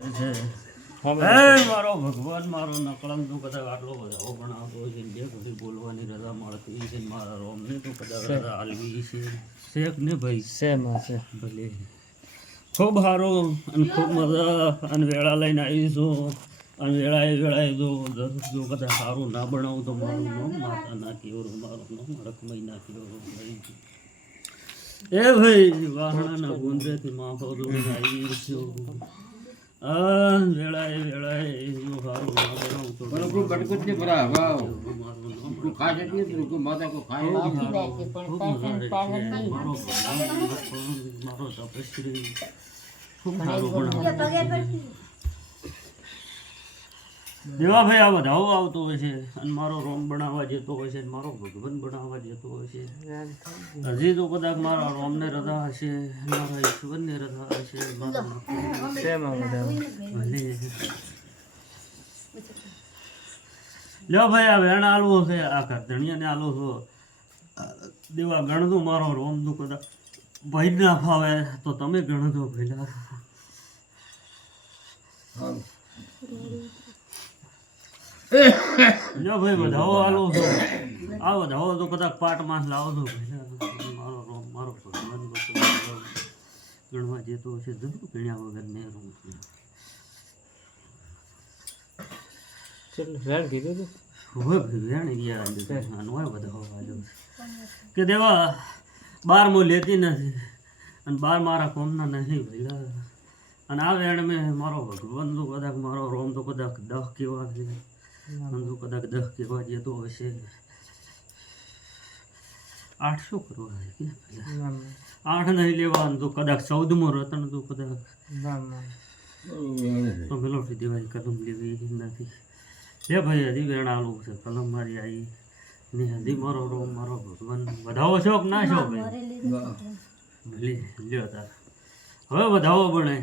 મારો ભગવાન મારો નકળમ તું કદાચ આટલો બધા ભણાવતો છે જે ઘડી બોલવાની રજા મળતી છે મારા રોમને તો કદાચ રજા હાલવી છે શેખ ને ભાઈ શેમાં છે ભલે ખૂબ સારું અને ખૂબ મજા અને વેળા લઈને આવીશું અને વેળાએ જો કદાચ સારું ના બનાવું તો મારું નામ માતા ના કેવરું મારું નામ રખમઈ ના કેવરું ભાઈ એ ભાઈ વાહણાના ગુંદરેથી માફો દોડીને આવી છું વેળાએ જો સારું ના બનાવું તો મારો તપસ્વી ખૂબ સારું બનાવું દેવાભાઈ આ વધાવો આવતો હોય છે અને મારો રોમ બનાવવા જતો હોય છે મારો ભગવાન બનાવવા જતો હોય છે હજી તો કદાચ મારા રોમને રજા હશે મારા ઈશ્વરને રજા હશે લ્યો ભાઈ આ વેણ આલવો છે આ ધણિયાને આલો છો દેવા ગણતું મારો રોમ તું કદાચ ભાઈ ના ફાવે તો તમે ગણજો ભેલા લ્યો ભાઈ વધાવો આલો છો આ વધાવો તો કદાચ પાટમાં લાવો છો મારો રોમ મારો ભગવાન ગણવા જતો હશે જરૂર ગણ્યા વગર ને રોમ વેણ કીધું તું હવે વેણ ગયા હોય વધાવો આવ્યો કે દેવા બાર મો લેતી નથી અને બાર મારા કોમના નહીં ભઈલા અને આ વેણ મેં મારો ભગવાન તો કદાચ મારો રોમ તો કદાચ 10 કેવા છે તો કદાચ 10 કેવા જતો હશે 800 કરવા છે કે 8 નહીં લેવાનું તો કદાચ 14મો રતન તો કદાચ તો મેલોઠી દેવાય કલમ લેવી નથી લે ભાઈ હજી વેણ આલું છે કલમ મારી આવી ને હજી મારો રોમ મારો ભગવાન વધાવો છો કે ના છો ભાઈ લ્યો તાર હવે વધાવો બને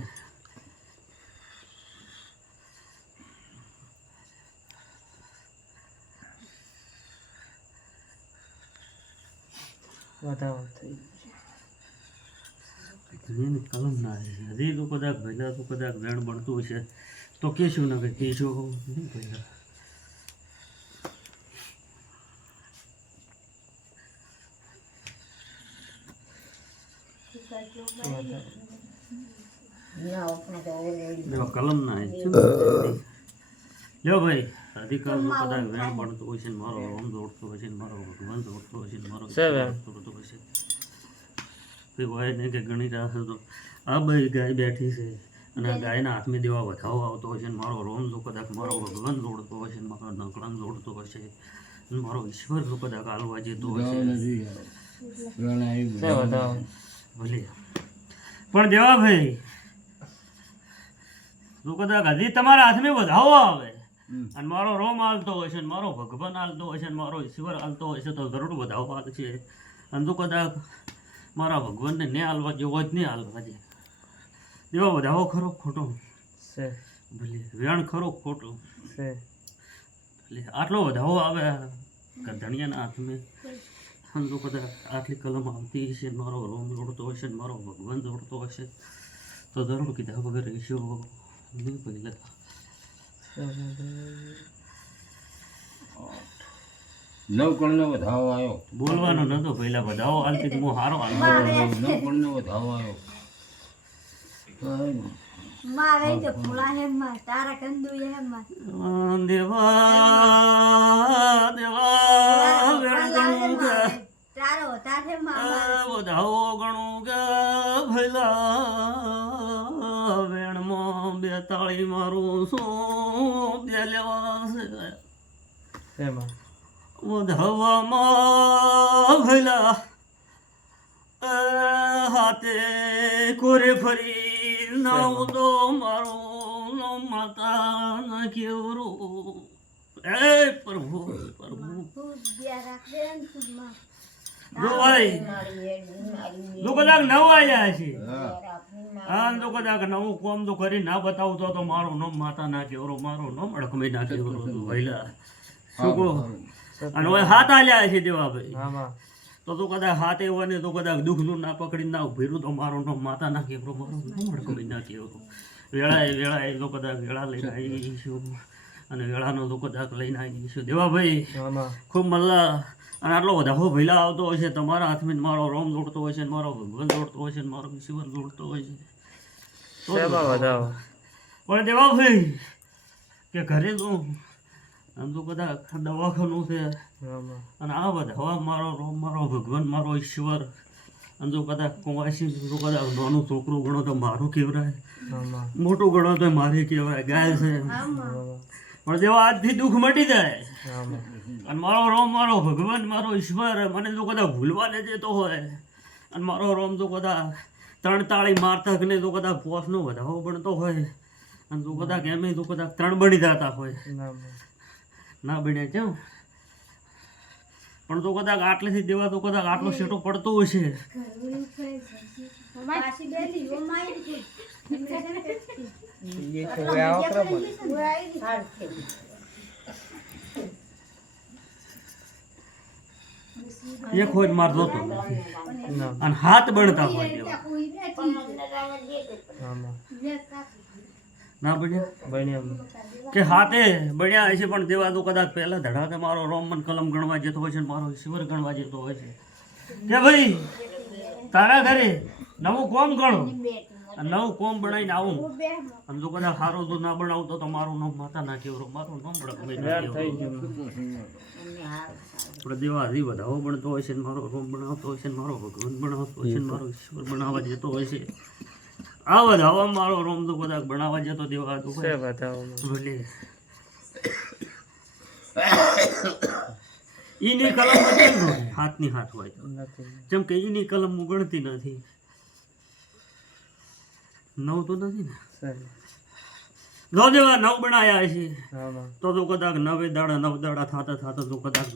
કલમ ના હજી તો કદાચ ભેલા તો કદાચ વેણ બનતું હશે તો કેશું ને કે કેશું નહીં ભેલા કલમ ના લ્યો ભાઈ અધિકાર તો કદાચ વેણ બનતું હોય છે મારો રોમ દોડતો હોય છે મારો ભગવાન દોડતો હોય છે મારો દોડતો હોય છે હોય નહીં કે ગણી રાસ તો આ ભાઈ ગાય બેઠી છે અને આ ગાયના હાથમાં દેવા વધાવો આવતો હોય છે મારો રોમ તો કદાચ મારો ભગવાન દોડતો હોય છે મારો નકળામ દોડતો હોય છે મારો ઈશ્વર તો કદાચ હાલવા જતો હોય છે ભલે પણ દેવાભાઈ તો કદાચ હજી તમારા હાથમાં વધાવો આવે અને મારો રોમ હાલતો હોય છે મારો ભગવાન હાલતો હોય છે મારો ઈશ્વર હાલતો હોય છે તો જરૂર વધાવો હાલ છે અને તો કદાચ મારા ભગવાનને ને હાલવા જેવો જ નહીં હાલવા દે દેવા વધાવો ખરો ખોટો ભલે વેણ ખરો ખોટો ભલે આટલો વધાવો આવે ધણિયાના હાથમાં અને તો કદાચ આટલી કલમ આવતી હશે મારો રોમ દોડતો હશે મારો ભગવાન દોડતો હશે તો જરૂર કીધા વગર રહીશો નહીં પહેલાં નવકણનો વધાવો આવ્યો બોલવાનો નતો પહેલા વધાવો હાલતી તો હું હારો નવકણનો વધાવો આવ્યો મારે તો ફૂલા હે માં તારા કંદુ હે માં દેવા વેણ ગણું કે તારો તારે માં વધાવો ગણું કે ભઈલા વેણમાં 42 મારું શું બે લેવા છે વધાવામાં ભઈલા હાથે કોરે ફરી નાવ તો મારું માતા ના કેવરું એ પ્રભુ જો ભાઈ તો કદાચ નવ આવ્યા છે હા તો કદાચ નવું કોમ તો કરી ના બતાવતો તો મારું નામ માતા ના કેવરો મારું નામ અડકમી ના કેવરો ભઈલા શું કહો અને હવે હાથ આલ્યા છે દેવાભાઈ તો કદાચ હાથ એવો ને તો કદાચ દુઃખનું ના પકડી ના ભર્યું તો મારો નામ માતા ના કેવરો મારો નામ અડકમી ના કેવરો વેળાએ તો કદાચ વેળા લઈને આવીશું અને વેળાનો તો કદાચ લઈને આવીશું. દેવાભાઈ ખૂબ મલ્લા અને આટલો વધાવો ભઈલા આવતો હોય છે તમારા હાથમાં ને મારો રોમ દોડતો હોય છે ને મારો ભગવાન દોડતો હોય છે ને મારો ઈશ્વર દોડતો હોય છે તો જ વધાવો. પણ દેવાભાઈ કે ઘરે તો આમ તો કદાચ દવાખાનું છે અને આ વધાવા મારો રોમ મારો ભગવાન મારો ઈશ્વર અને જો કદાચ કુંવાસી તો કદાચ નાનું છોકરું ગણો તો મારું કહેવાય, મોટું ગણો તો મારે કહેવાય, ગાય છે. પણ દેવા આજથી દુઃખ મટી જાય અને મારો રોમ મારો ભગવાન મારો ઈશ્વર મને જો કદાચ ભૂલવાને જતો હોય અને મારો રોમ તો કદાચ 3 તાળી મારતા કે તો કદાચ પોસનો વધાવો બનતો હોય અને તો કદાચ એમ તો કદાચ 3 બની જતા હોય ના બને કેમ પણ તો કદાચ આટલેથી દેવા તો કદાચ આટલો શેટો પડતો હશે. પાછી બેલી ઓ મારી છે એક હોય મારતો તો અને હાથ બનતા હોય ના બન્યા કે હાથે બન્યા હશે પણ દેવા તો કદાચ પહેલા ધડાકે મારો રોમન કલમ ગણવા જતો હોય છે ને મારો ઈશ્વર ગણવા જતો હોય છે કે ભાઈ તારા ઘરે નવું કોમ ગણો નવું કોમ બનાવીને આવું અને જો કદાચ સારું તો ના બનાવતો તો મારું નામ માતા ના કેવરો મારું નામ પણ દેવા હજી વધાવો બનતો હોય છે મારો રોમ બનાવતો હોય છે મારો ભગવાન બનાવતો હોય છે મારો ઈશ્વર બનાવવા જતો હોય છે. આ વધાવો મારો રોમ તો કદાચ બનાવવા જતો દેવા તો ભલે ઈની કલમ કેમ હોય હાથની હાથ હોય જેમ કે ઈની કલમ હું ગણતી નથી 9 તો નથી ને જો દેવા 9 બનાયા છે તો કદાચ 9 દાડા થતા તો કદાચ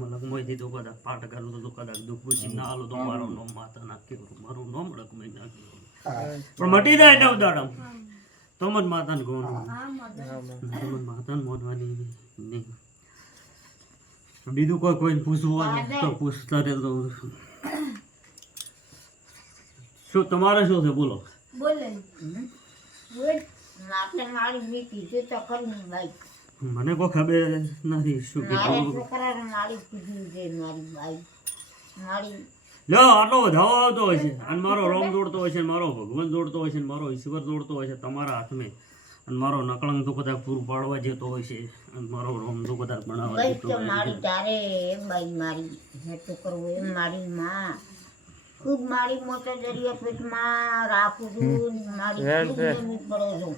મલકમોયથી તો કદાચ પાઠ કરું તો કદાચ દુઃખ પૂછી ના આલો તો મારું નામ માતા ના કેવું મારું નામ મલકમોય ના કેવું પણ મટી જાય 9 દાડા તો મન માતાને ગોણું માતાને મોનવાની નહીં. બીજું કોઈને પૂછવું હોય તો પૂછતા રહેતો. શું તમારે શું છે બોલો? મને કોઈ ખબર નથી શું કીધું. લો આટલો વધાવો આવતો હોય છે અને મારો રોમ દોડતો હોય છે મારો ભગવાન દોડતો હોય છે મારો ઈશ્વર દોડતો હોય છે તમારા હાથમાં અને મારો નકળંગ તો કદાચ પૂરું પાડવા જતો હોય છે અને મારો રોમ તો કદાચ બનાવવા જતો હોય મારી તારે બાઈ મારી હેતુ કરવું એમ મારી માં ખૂબ મારી મોટો દરિયા પેટમાં રાખું છું મારી ખૂબ પડો છું.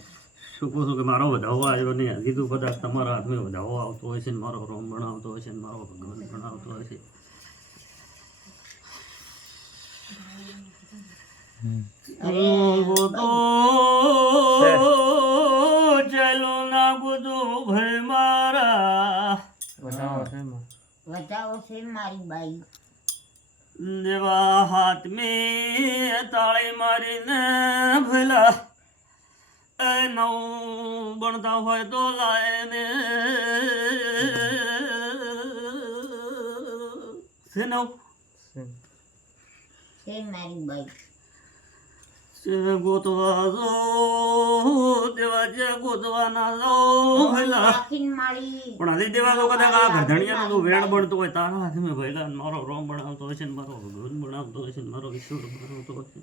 શું કહું છું કે મારો વધાવો આવ્યો નહીં હજી તો કદાચ તમારા હાથમાં વધાવો આવતો હોય છે ને મારો રોમ બનાવતો હોય છે ને મારો ભગવાન બનાવતો હોય છે. ચાલો ના બધું ભાઈ મારા વધાવો છે મારી બાઈ દેવા હાથ મેં તાળી મારીને ભલા એ નવ બનતા હોય તો લાય ને છે નવ છે મારી બાઈ ગોતવા જો દેવા જે ગોતવા ના લો ભલા પણ હજી દેવા તો કદાચ આ ગધણિયાનો તો વેણ બનતો હોય તારા હાથમાં ભલા મારો રોમ બનાવતો હોય છે ને મારો ભગવાન બનાવતો હોય છે ને મારો ઈશ્વર બનાવતો હોય છે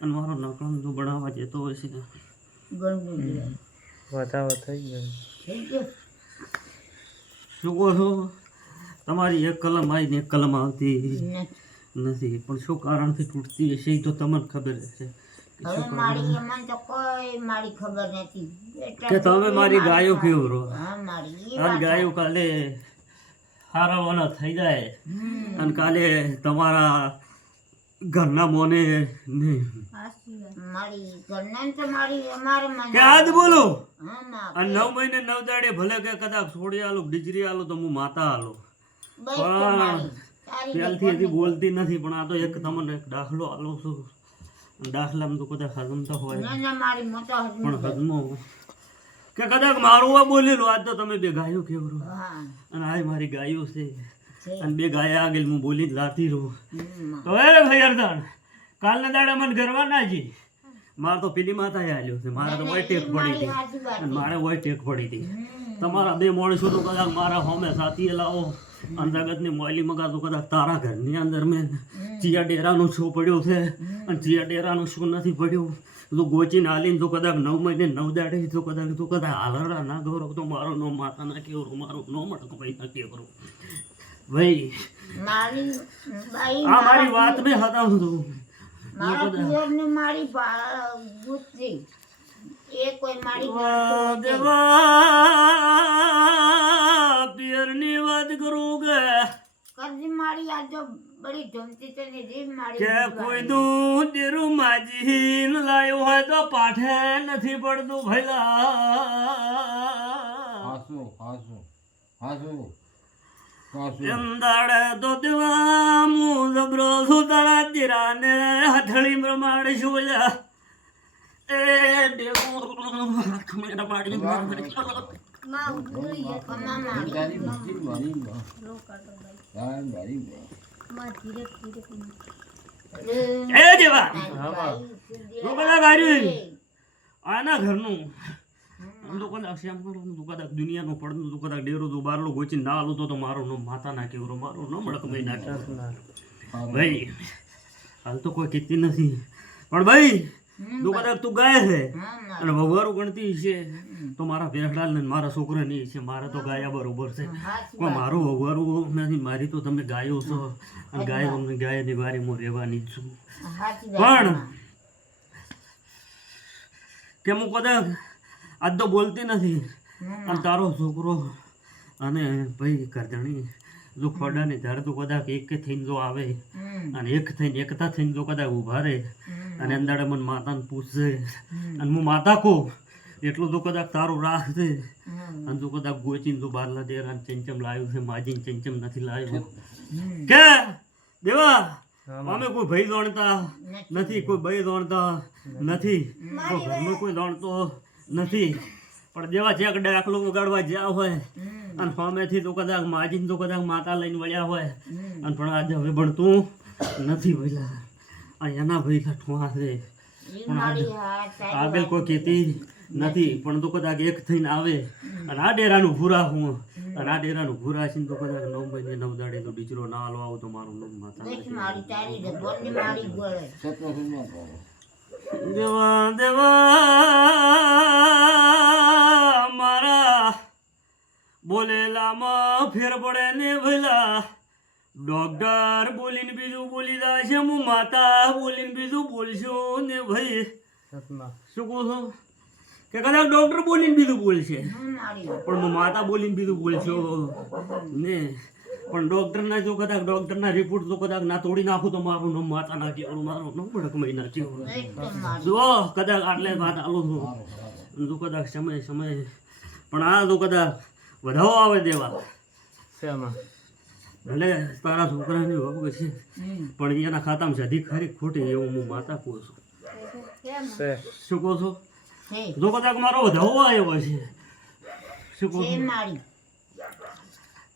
અને મારો નકળંગ તો બનાવવા જતો હોય છે. વધાવો થઈ ગયો શું કહો છો? તમારી એક કલમ આવી ને એક કલમ આવતી નથી પણ શું કારણથી તૂટતી હશે એ તો તમને ખબર હશે હવે મારી મને તો કોઈ મારી ખબર નથી કે તમે મારી ગાયો ફેવરો હા મારી અને ગાયો કાલે હારાવાના થઈ જાય અને કાલે તમારા ઘરના મોને નહીં મારી ઘરના તો મારી અમારે કે આજ બોલો હા માં અને 9 મહિને 9 દાડે ભલે કે કદાચ છોડી આલો ડિજરી આલો તો હું માતા આલો બસ તો મારી તારી પહેલથી હજી બોલતી નથી પણ આ તો એક તમને એક દાખલો આલો છું દાખલામાં તો કદાચ હજમતો હોય ના ના મારી મોટો પણ હજમો કે કદાચ મારું આ બોલેલું આજ તો તમે બે ગાયો કેવરો હા અને આ મારી ગાયો છે છે અને બે ગાયા આગળ હું બોલી જ લાતી રહું હમ. તો એ ભાઈ અર્ધણ કાલના દાડા મને ગરવા ના જી મારે તો પેલી માતા હાલ્યો છે, મારે તો વય ટેક પડી હતી હાચી વાત અને મારે વય ટેક પડી હતી. તમારા બે માણસો તો કદાચ મારા હોમે સાથીએ લાવો અંતર્ગતની મોયલી મગાતો કદાચ તારા ઘરની અંદર મેં ચિયા ડેરાનો શો પડ્યો છે અને ચિયા ડેરાનો શો નથી પડ્યો તો ગોચીને હાલીને તો કદાચ 9 મહિને 9 દાડે તો કદાચ હાલરા ના ગૌરવ તો મારો નો માતા ના કેવરો મારો નો મળતો ભાઈ ના કેવરો ભાઈ મારી બાઈ આ મારી વાત મેં હતાવું છું. મારા પિયરને મારી ગુજરી એ કોઈ મારી વાહ દેવા પિયરની વાત કરું કે કરજી મારી આ જો બડી જમતી તો ને જીવ મારી કે કોઈ નું ડેરું માજી લાયો હોય તો પાઠે નથી પડતું ભઈલા. હાસુ હાસુ હાસુ હાસુ એમદાડે તો દેવા હું જબરો છું તારા દીરાને હથળી પ્રમાણે જોયા એ દેવો મેરા પાડી માં ઉગલી કમા મારી તારી બુદ્ધિ મારી લો કાટો ભાઈ તારી મારી માં ધીરે ધીરે એ દેવા તું કદાચ ગાર્યું આના ઘરનું તો કદાચ શ્યામ કરવાનું તું કદાચ દુનિયાનું પડતું તું કદાચ ડેરો તું બારલો ગોચી ના આલું તો મારું નો માતા ના કેવરો મારું ન મળક ભાઈ નાખ્યા ભાઈ હાલ તો કોઈ કીધી નથી પણ ભાઈ તું કદાચ તું ગાય છે અને વવારું ગણતી છે તો મારા ભેખડાલ ને મારા છોકરાની છે મારે તો ગાયા બરોબર છે કોઈ મારું વવારું નથી મારી તો તમે ગાયો છો અને ગાયની વારી હું રહેવાની જ છું પણ કે હું કદાચ આજ તો બોલતી નથી અને તારો છોકરો અને ભાઈ કરધણી જો ખોડાની ધારે તો કદાચ એક થઈને જો આવે અને એક થઈને એકતા થઈને જો કદાચ ઊભા રહે અને અંદાડે મને માતાને પૂછશે અને હું માતા કહું એટલું તો કદાચ તારું રાખશે અને તું કદાચ ગોચીને તું બારલા દેરા ચંચમ લાવ્યું છે માજીને ચંચમ નથી લાવ્યો કે દેવા અમે કોઈ ભાઈ જાણતા નથી કોઈ ભાઈ જાણતા નથી કોઈ ઘરનો કોઈ જાણતો નથી પણ જેવા ચેક દાખલો ઉગાડવા જ્યાં હોય અને સામેથી તો કદાચ માજીને તો કદાચ માતા લઈને વળ્યા હોય અને પણ આજે હવે ભણતું નથી ભઈલા આ એના ભાઈ ઠોવા છે પણ આગળ કોઈ કહેતી નથી પણ તો કદાચ એક થઈને આવે અને આ ડેરાનું ભૂરા હું અને આ ડેરાનું ભૂરા છે તો કદાચ 9 મહિને 9 દાડે તો ડીચરો ના હાલવા આવું તો મારું નામ માતા મારી તારી રબોને મારી ગોળે સત્ય સુન્યા કરો દેવા દેવા મારા બોલેલામાં ફેર પડે ને ભલા ડોક્ટર બોલીને બીજું બોલી જાય છે હું માતા બોલીને બીજું બોલશું ને ભાઈ શું કહું છું કે કદાચ ડોક્ટર બોલીને બીજું બોલશે પણ હું માતા બોલીને બીજું બોલશો ને પણ ડોક્ટરના જો કદાચ ડોક્ટરના રિપોર્ટ તો કદાચ ના તોડી નાખું તો મારું નામ માતા ના કેવડું મારું નામ બડક મહિના કેવડું જો કદાચ આટલે વાત આલું છું જો કદાચ સમય પણ આ તો કદાચ વધાવો આવે દેવા ભલે તારા છોકરાની વગર છે પણ એના ખાતામાં સધી ખરી ખોટી એવું હું માતા કહું છું શું કહો છો જો કદાચ મારો વધાવો આવ્યો છે શું કહો છો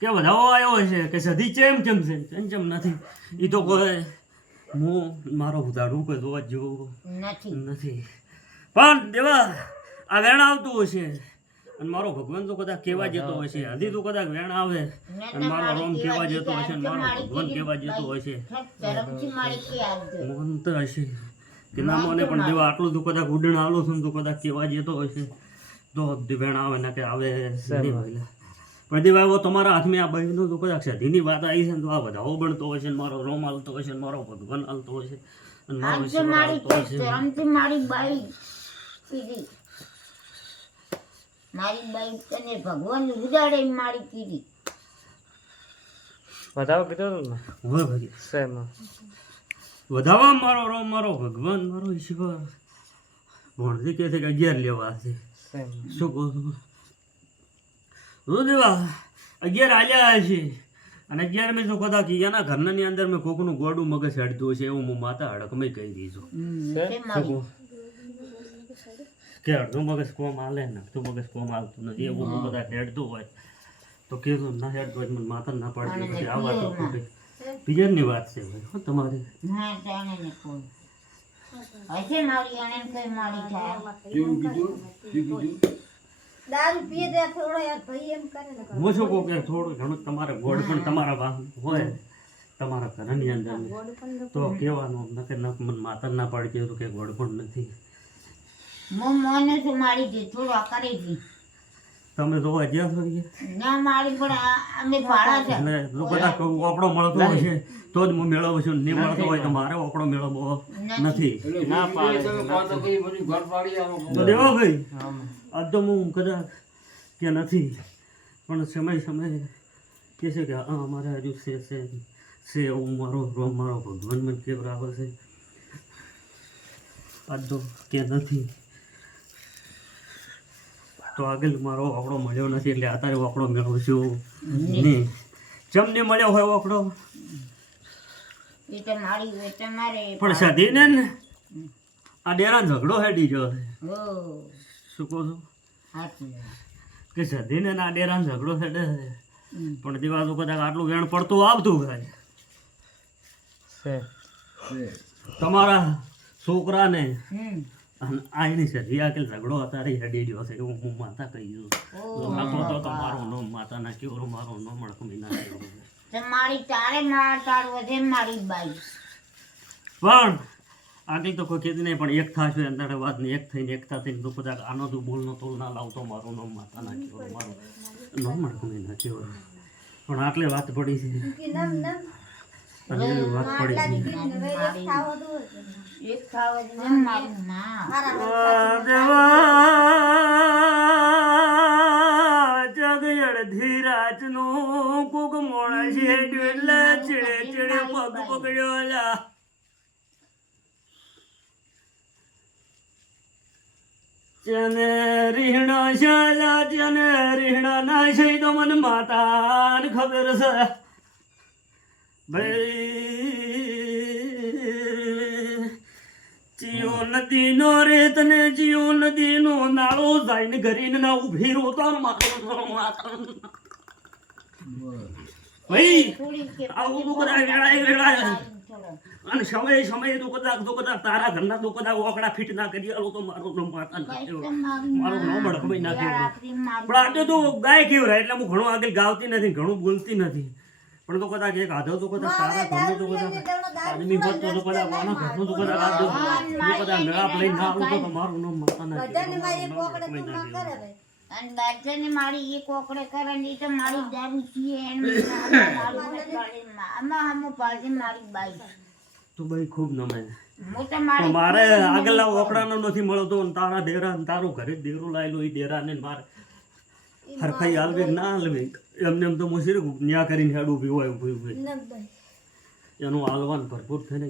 કે વધાવો આવ્યો છે કે સધી કેમ છે ચમચમ નથી એ તો કોઈ હું મારો ઉધાડું કોઈ જોવા જેવું નથી પણ દેવા આ વેણ આવતું હશે અને મારો ભગવાન તો કદાચ કહેવા જતો હશે હજી તો કદાચ વેણ આવે અને મારો રોમ કહેવા જતો હશે અને મારો ભગવાન કહેવા જતો હશે મન તો હશે કે ના મને પણ દેવા આટલું તો કદાચ ઉડણ આલો છું તો કદાચ કહેવા જતો હશે તો વેણ આવે ને કે આવે પણ દેવા તમારા હાથમાં આ બહેનો તો કદાચ સધીની વાત આવી છે ને તો આ વધાવો બનતો હશે ને મારો રોમ હાલતો હશે ને મારો ભગવાન હાલતો હશે અને મારો ઈશ્વર હાલતો હશે મારી બાઈ કીધી મારી બાઈ તને ભગવાન ઉદાડે મારી કીધી વધાવો કીધો ને હવે ભાઈ શેમાં વધાવા મારો રોમ મારો ભગવાન મારો ઈશ્વર ભણતી કહે છે કે 11 લેવા છે શું કહું છું દેવા 11 આલ્યા છે અને 11 મેં તો કદાચ એના ઘરની અંદર મેં કોકનું ગોડું મગજ હેડતું હશે એવું હું માતા હડકમાં કહી દઈશું કે અડધું મગજ કોમ હાલે ને અડધું મગજ કોમ હાલતું નથી એવું હું કદાચ હેડતું હોય તો કીધું ના હેડતું હોય મને માતા ના પાડતી પછી આ વાત તો ખોટી પિયરની વાત છે ભાઈ હો તમારી હશે મારી અને કઈ મારી થાય કેવું કીધું શું કીધું દારૂ પીએ ત્યાં થોડો યાર ભાઈ એમ કરે ને હું શું કહું કે થોડું ઘણું તમારે ગોળ પણ તમારા વાહન હોય તમારા ઘરની અંદર તો કહેવાનું નકે મને માતા ના પાડી દીધું કે ગોળ પણ નથી હું મોને છું મારી જે થોડો કરી દી તમે જોવા જ્યાં થોડી ના મારી પણ અમે ભાડા છે એટલે જો બધા ઓકડો મળતો હોય છે તો જ હું મેળવું છું નહીં મળતો હોય તો મારે ઓકડો મેળવવો નથી એટલે ના પાડે તમે પાડો કઈ બધી ઘર પાડી આવો તો દેવા ભાઈ આજ તો હું કદાચ કે નથી પણ સમય કહે છે કે હા અમારે હજુ છે એવું મારો ભગવાન મને કેવડાવે છે આજ તો કે નથી તો આગળ મારો ઓકડો મળ્યો નથી એટલે અત્યારે ઓકડો મેળવું છું નહીં ચમને મળ્યો હોય ઓકડો એ તો મારી હોય તમારે પણ સધીને ને આ ડેરા ઝઘડો હેડી ગયો છે હો શું કહો છો સાચું કે સધીને આ ડેરા ઝઘડો હેડે છે પણ દિવાસો કદાચ આટલું વેણ પડતું આવતું ખાય તમારા છોકરાને અને આઈની છે રિયા ઝઘડો અત્યારે હેડી ગયો છે એવું હું માતા કહી દઉં તો મારું નામ માતા ના કેવું મારું નામ મળતું ના કેવું તમારી તારે માર તાર વધે મારી બાઈ પણ આગળ તો કોઈ કીધું નહીં પણ એક થશે અંદર વાત ને એક થઈને એકતા થઈને તો કદાચ આનો તું બોલનો તોલ ના લાવતો મારું નામ માતા ના કેવું મારું નામ મળતું ના કેવું પણ આટલી વાત પડી છે કે નમ નમ અને એવી વાત પડી છે એક ખાવો તો એક ખાવા દે મારી માં જગયડ ધીરાજ નું કુક મોણા છે એટલે ચીડે ચીડે પગ પકડ્યો લા ચને રીહણા શાલા ચને રીહણા ના છે તો મને માતાને ખબર છે ભાઈ જીઓ નદી નો રે તને જીઓ નદી નો નાળો જાય ને ઘરીને ના ઉભી રોતો ભાઈ આવું તું કદાચ વેળાય અને સમય તું કદાચ તારા ઘરના તું કદાચ ઓકડા ફીટ ના કરી આલો તો મારું નામ માતા મારું નામ અડકભાઈ ના કહેવું પણ આજે તો ગાય કેવું રહે એટલે હું ઘણું આગળ ગાવતી નથી ઘણું બોલતી નથી પણ તો કદાચ એક આધો તો કદાચ તારા ઘરનું તો કદાચ આદમી હોત તો કદાચ આના ઘરનું તો કદાચ આધો કદાચ મેળાપ લઈને ના આવું તો મારું નામ માતા ના બધાને મારી પોકડે તું ના કરે ભાઈ અને બાજને મારી એક કોકડે કરે ને તો મારી દારૂ છીએ આમાં હમો પાડી મારી બાઈ તો ભાઈ ખૂબ નમે હું તો પણ મારે આગળના ઓકડાનો નથી મળતો અને તારા ડેરા તારું ઘરે ડેરું લાયેલું એ ડેરાને મારે હરખાઈ હાલવી ના હાલવી એમને એમ તો હું શીરું ન્યા કરીને હેડ ઉભી હોય ઉભી નમ ભાઈ એનું હાલવાનું ભરપૂર થઈને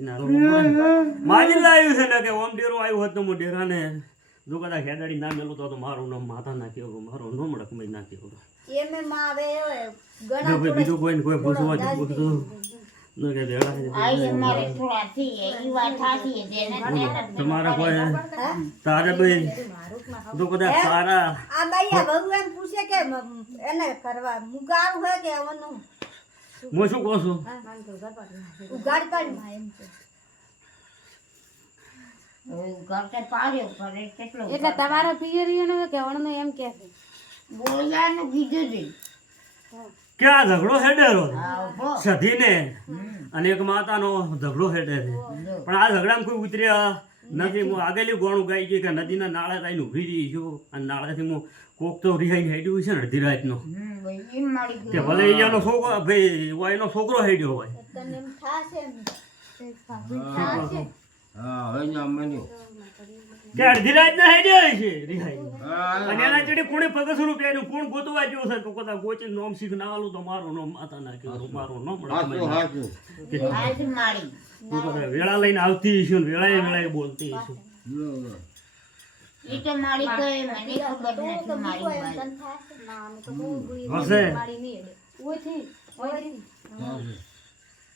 માજી લાવ્યું છે ને કે ઓમ ડેરો આવ્યો હોત તો હું ડેરાને જો કદાચ હેડાડી ના મેલું તો મારું નામ માતા ના કેવું મારું નામ રકમાઈ ના કેવું એમે માં આવે જો ભાઈ બીજું કોઈ ને કોઈ પૂછવા પૂછતું ન કે આઈ અમારે થોડા થી એ વાત થાતી જેને તમારા કોઈ તારે ભાઈ જો કદાચ તારા આ બાઈ આ ભગવાન પૂછે કે એને કરવા મુગાવ હોય કે આવવાનું હું શું કહું છું ઉગાડ કાઢ માં એમ છે ઘરતે પાડ્યો કરે કેટલો એટલે તમારો પિયરિયન હવે કહેવાનું એમ કે છે બોલાનું કીધું છે ક્યાં ઝઘડો હેડેરો આવો સધીને અને એક માતાનો ઝઘડો હેડે છે પણ આ ઝઘડામાં કોઈ ઉતર્યા નથી હું આગળની ગોણું ગાઈ ગઈ કે નદીના નાળે થઈને ઊભી રહી છું અને નાળેથી હું કોક તો રિહાઈને હેડ્યું છે ને અડધી રાતનો ભાઈ એમ મારી કે ભલે અહીંયાનો છોકરો ભાઈ એનો છોકરો હેડ્યો હોય તને એમ થાશે એમ હા હવે ના માન્યો કે અડધી રાતના હેડ્યો હોય છે રિહાઈ અને એના ચડી કોણે પગસરું પહેર્યું કોણ ગોતવા જેવું છે તો કદાચ ગોચી નોમ શીખ ના આલું તો મારું નામ માતા ના કેવું મારું નામ હાચું હાચું આજ મારી વેળા લઈને આવતી છું ને વેળાએ બોલતી છું બરોબર એ તો મારી કોઈ મને ખબર નથી મારી બાઈ તને થાશે ના અમે તો બહુ ગુઈ હશે મારી નહીં ઓયથી ઓયથી હાચું.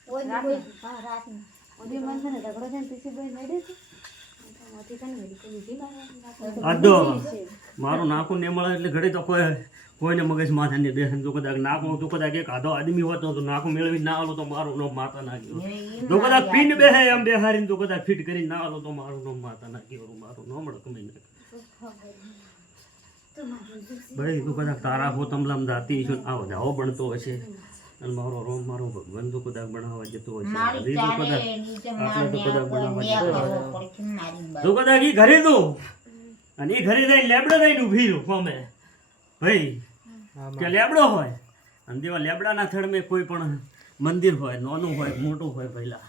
ઓય કોઈ હા રાત ઓદી મન છે ને ઝઘડો છે ને પીસી ભાઈ નડે છે નથી તને ઘડી કોઈ ઊભી ના આ જો મારું નાકું ને મળે એટલે ઘડી તો કોઈને મગજ માથે નહીં બેસે. જો કદાચ નાકું તો કદાચ એક આધો આદમી હોતો તો નાકું મેળવી ના આલો તો મારું નામ માતા ના ગયો. જો કદાચ પીન બેહે એમ બેહારીને તો કદાચ ફિટ કરી ના આલો તો મારું નામ માતા ના ગયો. મારું નામ રકમી નાખ ભાઈ. તું કદાચ તારા હો તમલામ જાતી છો આ વધાવો બનતો હશે અને મારો રોમ મારો ભગવાન તો કદાચ બનાવવા જતો હશે. મારી હજી તો ચારે કદાચ રીતે આટલે તો કદાચ બનાવવા ન્યા જતો કરવો હશે. પડશે મારી બાઈ. તું કદાચ ઈ ઘરે તું અને ઈ ઘરે જઈને લેબડો જઈને ઊભી રહું અમે ભાઈ કે લેબડો હોય અને જેવા લેબડાના થડમે કોઈ પણ મંદિર હોય નાનું હોય મોટું હોય પહેલા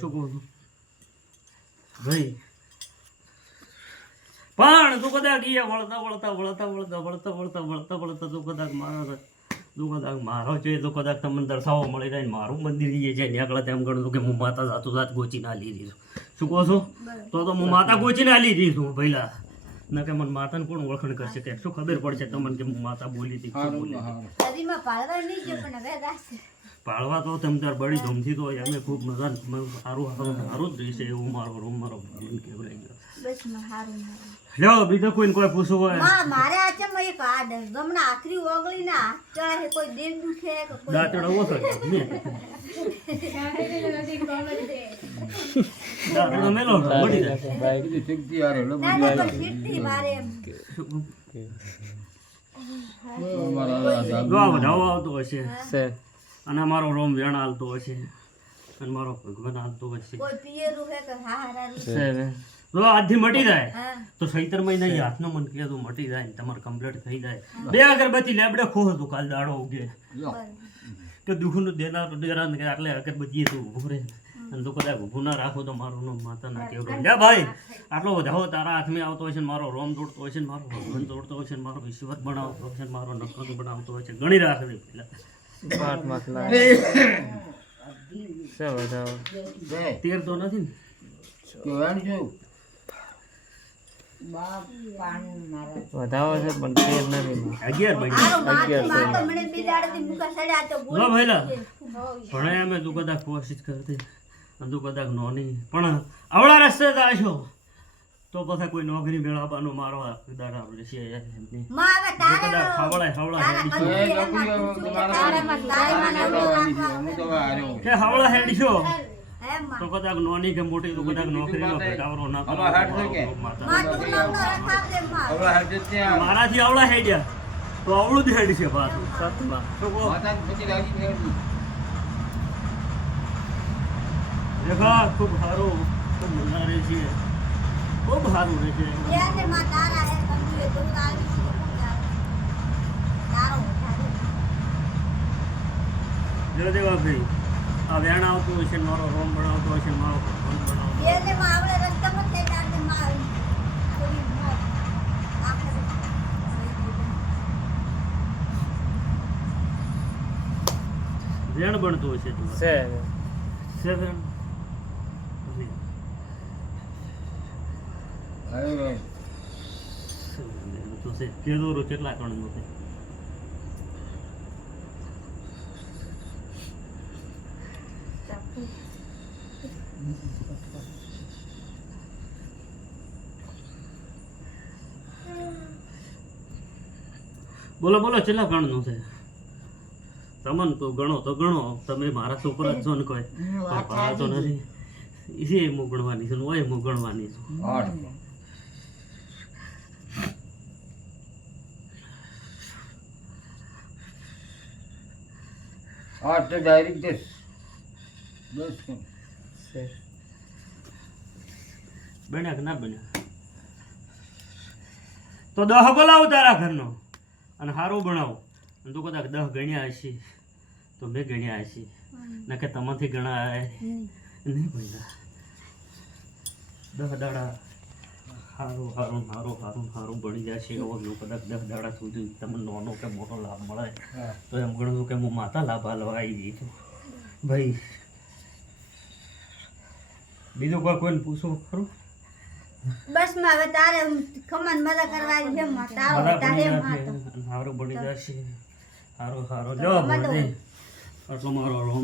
શું કહું છું ભાઈ. પણ તું કદાચ ઈ વળતા તું કદાચ મારો છે તો કદાચ તમને દર્શાવવા મળી જાય ને મારું મંદિર એ છે ને આગળ તેમ ગણું કે હું માતા જાતું જાત ગોચીને આલી દઈશું. શું કહો છો? તો હું માતા ગોચીને આલી દઈશું પહેલા ના કે મને માતાને કોણ ઓળખણ કરશે કે શું ખબર પડશે તમને કે હું માતા બોલી હતી શું બોલી હતી. નદીમાં પાળવા નહીં ગયો પણ હવે રાશે. પાળવા તો તેમ તાર બળી ધમથી તો અમે ખૂબ મજા સારું જ રહેશે એવું મારો રૂમ મારો કહેવાય ગયો. બસ હારું હારું. લ્યો બીજું કોઈને કોઈ પૂછવું હોય મારે આ છે એક આ ગમના આખરી ઓગળી ના ચાહે કોઈ દિલ દુખે કે કોઈ દાંતડો ઓછો છે ને દાંતડો મેલો મળી જાય. કીધું શક્તિ હારે લો ના ના પણ ફીટથી મારે એમ જો આ વધાવો આવતો હશે અને અમારો રોમ વેણ હાલતો હશે અને મારો ભગવાન હાલતો હશે. કોઈ પિયરું હે કે હારારું જો આજથી મટી જાય હા તો સૈતર મહિના ઈ હાથનો મન કે તો મટી જાય ને તમારે કમ્પ્લીટ થઈ જાય. બે અગરબત્તી લેબડે ખો હતું કાલ દાડો ઉગે કે દુઃખનું દેનાર ડેરા ને કે આટલે અગરબત્તી તું ઊભું રહે અને તું કદાચ ઊભું ના રાખો તો મારું નામ માતા ના કેવડો. લે ભાઈ આટલો વધાવો તારા હાથમાં આવતો હશે ને મારો રોમ દોડતો હશે ને મારો ભગવાન દોડતો હશે ને મારો ઈશ્વર બનાવતો હશે ને મારો નકલ બનાવતો હશે. ઘણી રાખજે પેલા 13 તો નથી ને બાપ પાણી મારા 11 મહિના હારું માં તો મને બિલાડતી મુકા સડ્યા તો લો ભાઈલા ભણે અમે તું કદાચ કોશિશ કરતી અને તું કદાચ નોની પણ આવડા રસ્તે જ આશો તો પછી કોઈ નોકરી મેળવવાનો મારો દાડા રહેશે. માં હવે તારે કદાચ હવળા કે હવળા હેડશો એમ તો કદાચ નોની કે મોટી તો કદાચ નોકરીનો ઘટાડો ના કરો. માં તું નામ તો રખાવ દે માં મારાથી આવડા હેડ્યા તો આવડું જ હેડ છે પાછું સતમાં. તો કહો દેખા ખૂબ સારું ખૂબ મજા રહે છે ખૂબ સારું રહે છે. એને માં તારા હે સમજે તો આવી છે તારો જો દેવા ભાઈ આ વેણ આવતું હશે ને મારો રોમ બનાવતો હશે ને મારો ભગવાન બનાવતો હશે. એને માં આવડે રસ્તામાં થઈ જાય માં થોડી મોત આખરે વેણ બનતું હશે તું છે વેણ તો છે કેદોરો કેટલા કણનું છે બોલો બોલો કેટલા કણનું છે તમને તો ગણો તમે મારા છોકરા જ છો ને કોઈ ભાવ તો નથી એ હું ગણવાની છું ઓય હું ગણવાની છું. 8 તો ડાયરેક્ટ 10 બન્યા કે ના બન્યા તો 10 બોલાવું તારા ઘરનો અને સારું બનાવો અને તું કદાચ 10 ગણ્યા હશે તો મેં ગણ્યા હશે ના કે તમારથી ગણાય નહીં ભણ્યા 10 દાડા સારું બની જશે એવો જો કદાચ 10 દાડા સુધી તમને નાનો કે મોટો લાભ મળે તો એમ ગણું કે હું માતા લાભ હાલવા આવી ગઈ છું ભાઈ. બીજું કોઈને પૂછવું ખરું? બસ માં હવે તારે ખમણ મજા કરવાની છે માં તારો તારે માં તો સારું બની જશે સારું જો આટલો મારો રોમ